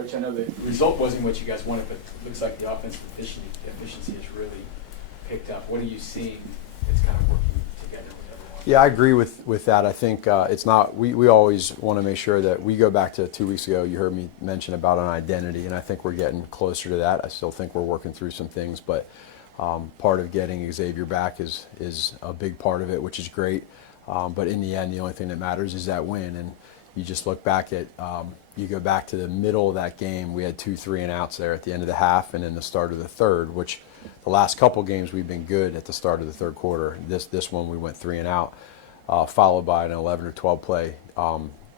Coach, I know the result wasn't what you guys wanted, but it looks like the offensive efficiency has really picked up. What are you seeing that's kind of working together with everyone? Yeah, I agree with that. I think it's not. We always want to make sure that we go back to 2 weeks ago. You heard me mention about an identity, and I think we're getting closer to that. I still think we're working through some things, but part of getting Xavier back is a big part of it, which is great. But in the end, the only thing that matters is that win. And you just look back at, you go back to the middle of that game. We had 2 3-and-outs there at the end of the half and in the start of the third, which the last couple games we've been good at the start of the third quarter. This one we went 3-and-out, followed by an 11 or 12 play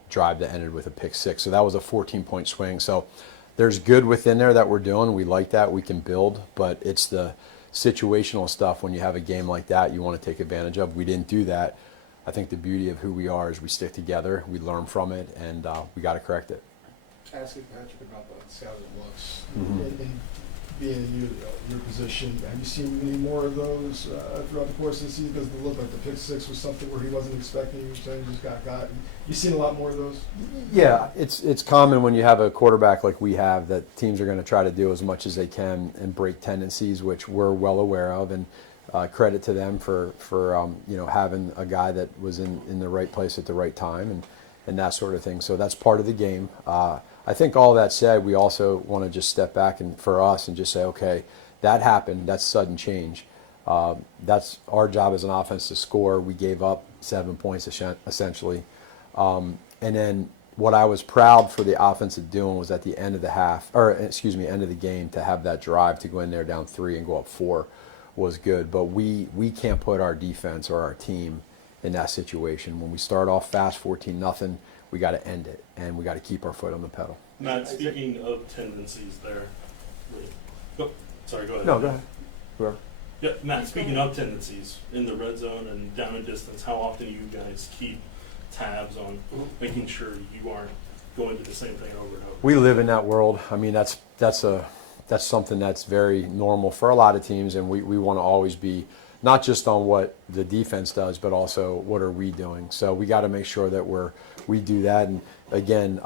drive that ended with a pick six. So that was a 14-point swing. So there's good within there that we're doing. We like that. We can build, but it's the situational stuff when you have a game like that you want to take advantage of. We didn't do that. I think the beauty of who we are is we stick together, we learn from it, and we got to correct it. Asking Patrick about the scouting looks Mm-hmm. and being in your position. Have you seen any more of those throughout the course of the season? Because it looked like the pick six was something where he wasn't expecting. You were saying he just got. You seen a lot more of those? Yeah, it's common when you have a quarterback like we have that teams are going to try to do as much as they can and break tendencies, which we're well aware of, and credit to them for having a guy that was in the right place at the right time and that sort of thing. So that's part of the game. I think all that said, we also want to just step back and for us and just say, okay, that happened. That's sudden change. That's our job as an offense to score. We gave up 7 points essentially. And then what I was proud for the offense of doing was at the end of the end of the game to have that drive to go in there down 3 and go up 4 was good. But we can't put our defense or our team in that situation. When we start off fast, 14-0, we got to end it, and we got to keep our foot on the pedal. Matt, speaking of tendencies there, go ahead. No, go ahead. Whoever. Yeah, Matt, speaking of tendencies in the red zone and down and distance, how often do you guys keep tabs on making sure you aren't going to the same thing over and over? We live in that world. I mean, that's something that's very normal for a lot of teams, and we want to always be not just on what the defense does, but also what are we doing. So we got to make sure that we do that. And again,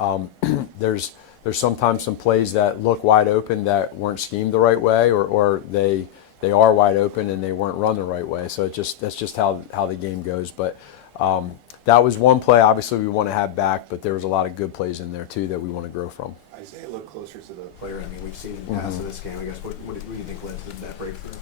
there's sometimes some plays that look wide open that weren't schemed the right way, or they are wide open and they weren't run the right way. So that's just how the game goes. But that was one play. Obviously, we want to have back, but there was a lot of good plays in there too that we want to grow from. Isaiah looked closer to the player. I mean, we've seen him pass in this game. I guess what do you think led to that breakthrough?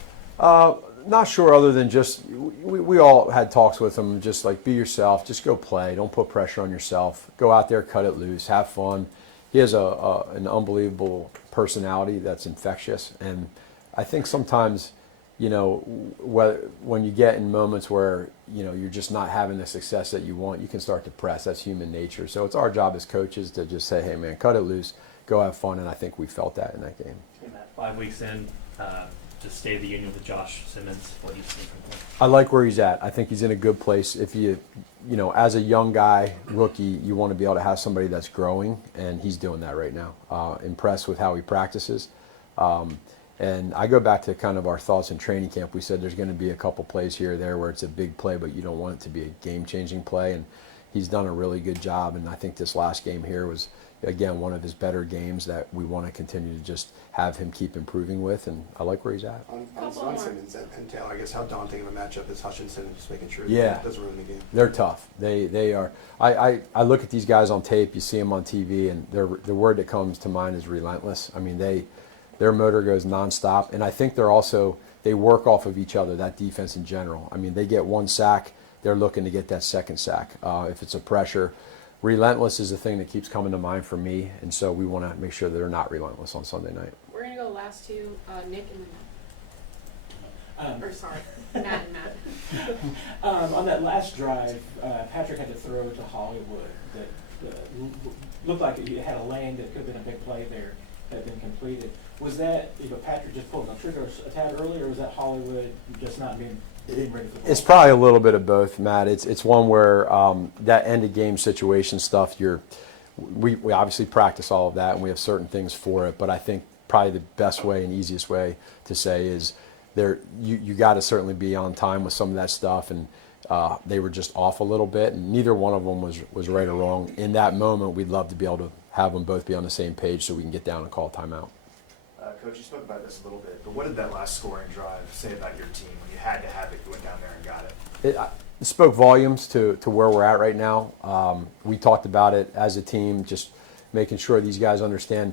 Not sure, other than just we all had talks with him, just like be yourself, just go play, don't put pressure on yourself, go out there, cut it loose, have fun. He has an unbelievable personality that's infectious, and I think sometimes, when you get in moments where you're just not having the success that you want, you can start to press. That's human nature. So it's our job as coaches to just say, hey man, cut it loose, go have fun, and I think we felt that in that game. In that 5 weeks in, to stay the union with Josh Simmons, what you've seen from him? I like where he's at. I think he's in a good place. If as a young guy, rookie, you want to be able to have somebody that's growing, and he's doing that right now. Impressed with how he practices. And I go back to kind of our thoughts in training camp. We said there's going to be a couple plays here or there where it's a big play, but you don't want it to be a game-changing play. And he's done a really good job. And I think this last game here was, again, one of his better games that we want to continue to just have him keep improving with, and I like where he's at. On Simmons and Taylor, I guess how daunting of a matchup is Hutchinson, just making sure Yeah. that doesn't ruin the game? They're tough. They are. I look at these guys on tape, you see them on TV, and the word that comes to mind is relentless. I mean, their motor goes nonstop, and I think they work off of each other, that defense in general. I mean, they get one sack, they're looking to get that second sack. If it's a pressure, relentless is the thing that keeps coming to mind for me, and so we want to make sure they're not relentless on Sunday night. We're going to go last two, Nick and sorry, Matt and Matt. On that last drive, Patrick had to throw to Hollywood that looked like it had a lane that could have been a big play there that had been completed. Was that Patrick just pulling the trigger a tad earlier, or was that Hollywood just not being ready for the ball? It's probably a little bit of both, Matt. It's one where that end of game situation stuff. We obviously practice all of that, and we have certain things for it. But I think probably the best way and easiest way to say is you got to certainly be on time with some of that stuff, and they were just off a little bit, and neither one of them was right or wrong. In that moment, we'd love to be able to have them both be on the same page so we can get down and call a timeout. Coach, you spoke about this a little bit, but what did that last scoring drive say about your team when you had to have it, you went down there and got it? It spoke volumes to where we're at right now. We talked about it as a team, just making sure these guys understand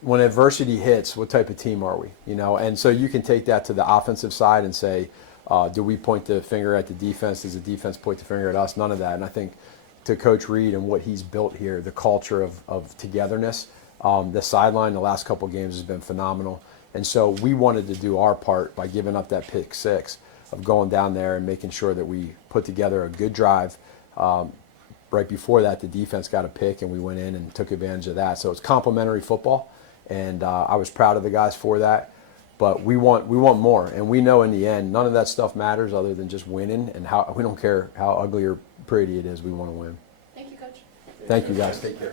when adversity hits, what type of team are we? You know, and so you can take that to the offensive side and say, do we point the finger at the defense? Does the defense point the finger at us? None of that. And I think to Coach Reed and what he's built here, the culture of togetherness, the sideline the last couple of games has been phenomenal. And so we wanted to do our part by giving up that pick six, of going down there and making sure that we put together a good drive. Right before that, the defense got a pick, and we went in and took advantage of that. So it's complimentary football, and I was proud of the guys for that. But we want more, and we know in the end, none of that stuff matters other than just winning. And we don't care how ugly or pretty it is. We want to win. Thank you, Coach. Thank you, guys. Take care.